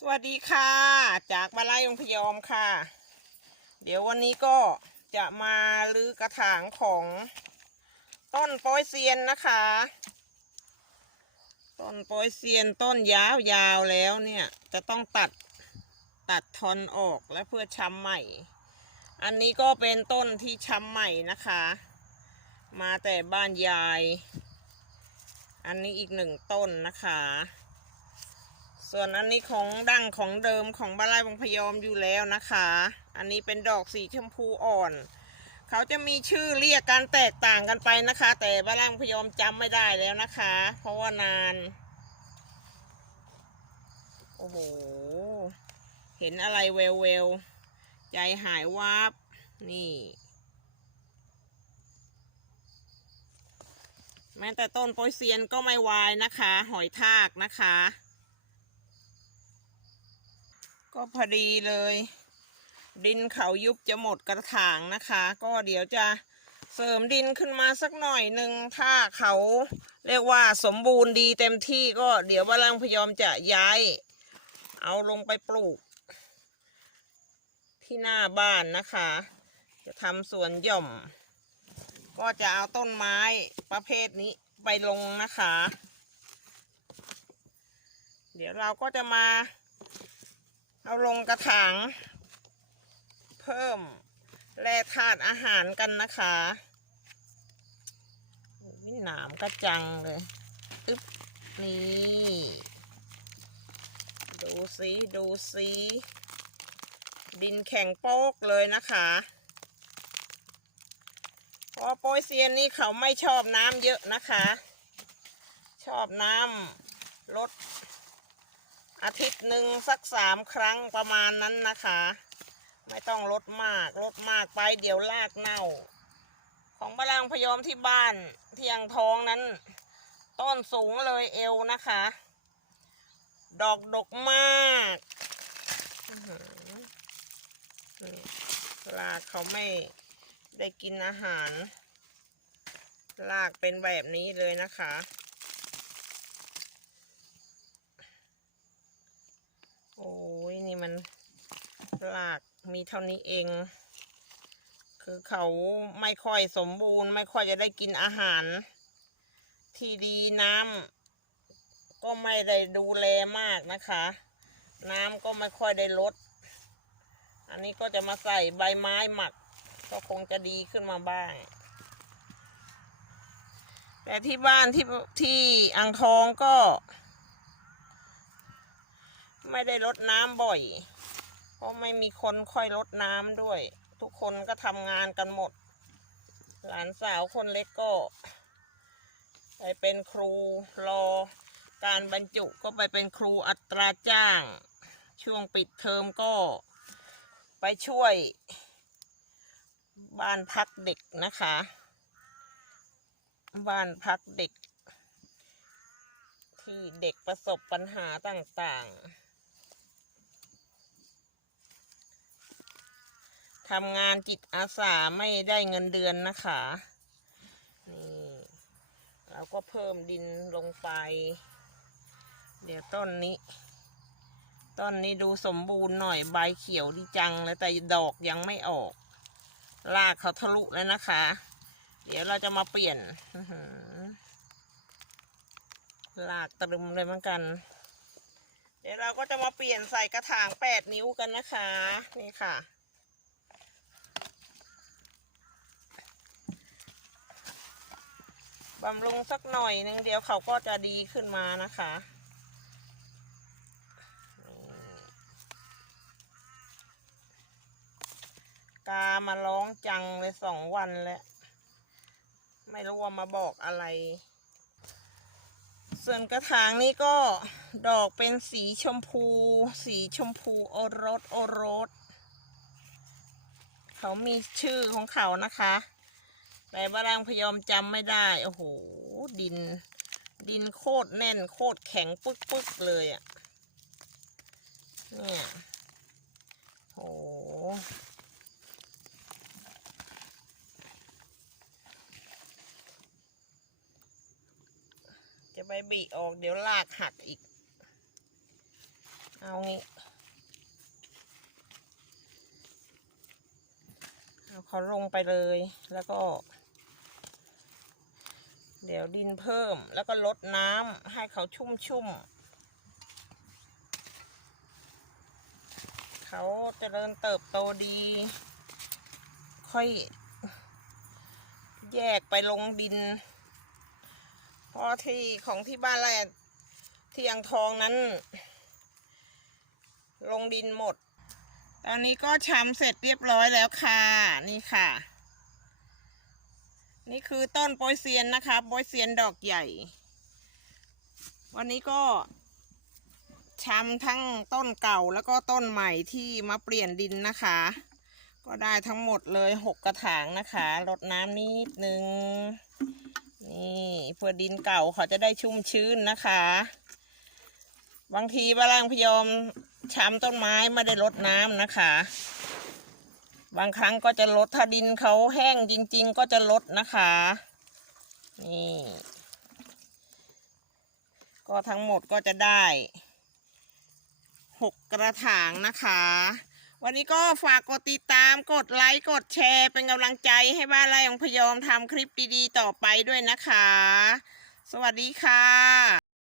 สวัสดีค่ะ จากมาลายองพยอมค่ะ เดี๋ยววันนี้ก็จะมาลื้อกระถางของต้นโปอยเซียนนะคะ ต้นโปอยเซียนต้นยาวๆแล้วเนี่ย จะต้องตัดตัดทอนออกและเพื่อช้ำใหม่ อันนี้ก็เป็นต้นที่ช้ำใหม่นะคะ มาแต่บ้านยาย อันนี้อีกหนึ่งต้นนะคะ ส่วนอันนี้ของดั้งของเดิมของบ้านไร่บางพยอมอยู่แล้วนะคะ อันนี้เป็นดอกสีชมพูอ่อน เขาจะมีชื่อเรียกกันแตกต่างกันไปนะคะ แต่บ้านไร่บางพยอมจำไม่ได้แล้วนะคะ เพราะว่านาน โอ้โห เห็นอะไรเวลเวลใจหายวับนี่แม้แต่ต้นโปยเซียนก็ไม่วายนะคะ หอยทากนะคะ ก็พอดีเลย ดินเขายุบจะหมดกระถางนะคะ ก็เดี๋ยวจะเสริมดินขึ้นมาสักหน่อยหนึ่งถ้าเขาเรียกว่าสมบูรณ์ดีเต็มที่ก็เดี๋ยวว่าลังพยอมจะย้าย เอาลงไปปลูก ที่หน้าบ้านนะคะ จะทำสวนหย่อม ก็จะเอาต้นไม้ประเภทนี้ไปลงนะคะ เดี๋ยวเราก็จะมา เอาลงกระถาง เพิ่มแร่ธาตุอาหารกันนะคะโอ้ยหนามกระจังเลยอึ๊บนี่ ดูสิดูสิดินแข็งโป๊กเลยนะคะเพราะโปยเซียนนี่เขาไม่ชอบน้ำเยอะนะคะ ชอบน้ำลด อาทิตย์หนึ่งสักสามครั้งประมาณนั้นนะคะ ไม่ต้องลดมากลดมากไปเดี๋ยวรากเน่า ของบาลังพยอมที่บ้านที่ยังท้องนั้น ต้นสูงเลยเอวนะคะ ดอกดกมากอื้อหือนี่รากเขาไม่ได้กินอาหารรากเป็นแบบนี้เลยนะคะ โอ้ยนี่มันรากมีเท่านี้เอง คือเขาไม่ค่อยสมบูรณ์ ไม่ค่อยจะได้กินอาหาร ที่ดีน้ำก็ไม่ได้ดูแลมากนะคะ น้ำก็ไม่ค่อยได้ลด อันนี้ก็จะมาใส่ใบไม้หมัก ก็คงจะดีขึ้นมาบ้าง แต่ที่บ้านที่ที่อ่างทองก็ ไม่ได้รดน้ำบ่อย เพราะไม่มีคนค่อยรดน้ำด้วย ทุกคนก็ทำงานกันหมด หลานสาวคนเล็กก็ ไปเป็นครูรอ การบรรจุก็ไปเป็นครูอัตราจ้าง ช่วงปิดเทอมก็ไปช่วย บ้านพักเด็กนะคะ บ้านพักเด็กที่เด็กประสบปัญหาต่างๆ ทำงานจิตอาสาไม่ได้เงินเดือนนะคะนี่เราก็เพิ่มดินลงไป เดี๋ยวต้นนี้ต้นนี้ดูสมบูรณ์หน่อยใบเขียวดีจังเลยแต่ดอกยังไม่ออกรากเขาทะลุแล้วนะคะ เดี๋ยวเราจะมาเปลี่ยนอื้อหือลากตรึมเลยเหมือนกัน เดี๋ยวเราก็จะมาเปลี่ยนใส่กระถางแปดนิ้วกันนะคะ นี่ค่ะ บำรุงสักหน่อยนึงเดี๋ยวเขาก็จะดีขึ้นมานะคะกามาร้องจังเลยสองวันแล้ว ไม่รู้ว่ามาบอกอะไร ส่วนกระถางนี้ก็ดอกเป็นสีชมพู สีชมพูโอรสโอรส เขามีชื่อของเขานะคะ แต่บารางพยอมจำไม่ได้ โอ้โห ดิน ดินโคตรแน่นโคตรแข็งปึ๊กปึ๊กเลยอะ่ะ เนี่ยโอ้โหจะไปบีออกเดี๋ยวลากหักอีก เอางี้ เอาเขาลงไปเลยแล้วก็ เดี๋ยวดินเพิ่มแล้วก็ลดน้ำให้เขาชุ่มชุ่มเขาเจริญเติบโตดี ค่อยแยกไปลงดิน เพราะที่ของที่บ้านแรกที่อ่างทองนั้น ลงดินหมด ตอนนี้ก็ชำเสร็จเรียบร้อยแล้วค่ะ นี่ค่ะ นี่คือต้นโปยเซียนนะคะโปยเซียนดอกใหญ่ วันนี้ก็ชำทั้งต้นเก่าแล้วก็ต้นใหม่ที่มาเปลี่ยนดินนะคะ ก็ได้ทั้งหมดเลยหกกระถางนะคะรดน้ำนิดนึง นี่เพื่อดินเก่าเขาจะได้ชุ่มชื้นนะคะ บางทีบาลางพยอมช้ำต้นไม้ไม่ได้รดน้ำนะคะ บางครั้งก็จะลดถ้าดินเขาแห้งจริง ๆ ก็จะลดนะคะ นี่ ก็ทั้งหมดก็จะได้หกกระถางนะคะ วันนี้ก็ฝากกดติดตามกดไลค์ กดแชร์ เป็นกำลังใจให้บ้านไร่ของพยอมทำคลิปดีๆ ต่อไปด้วยนะคะ สวัสดีค่ะ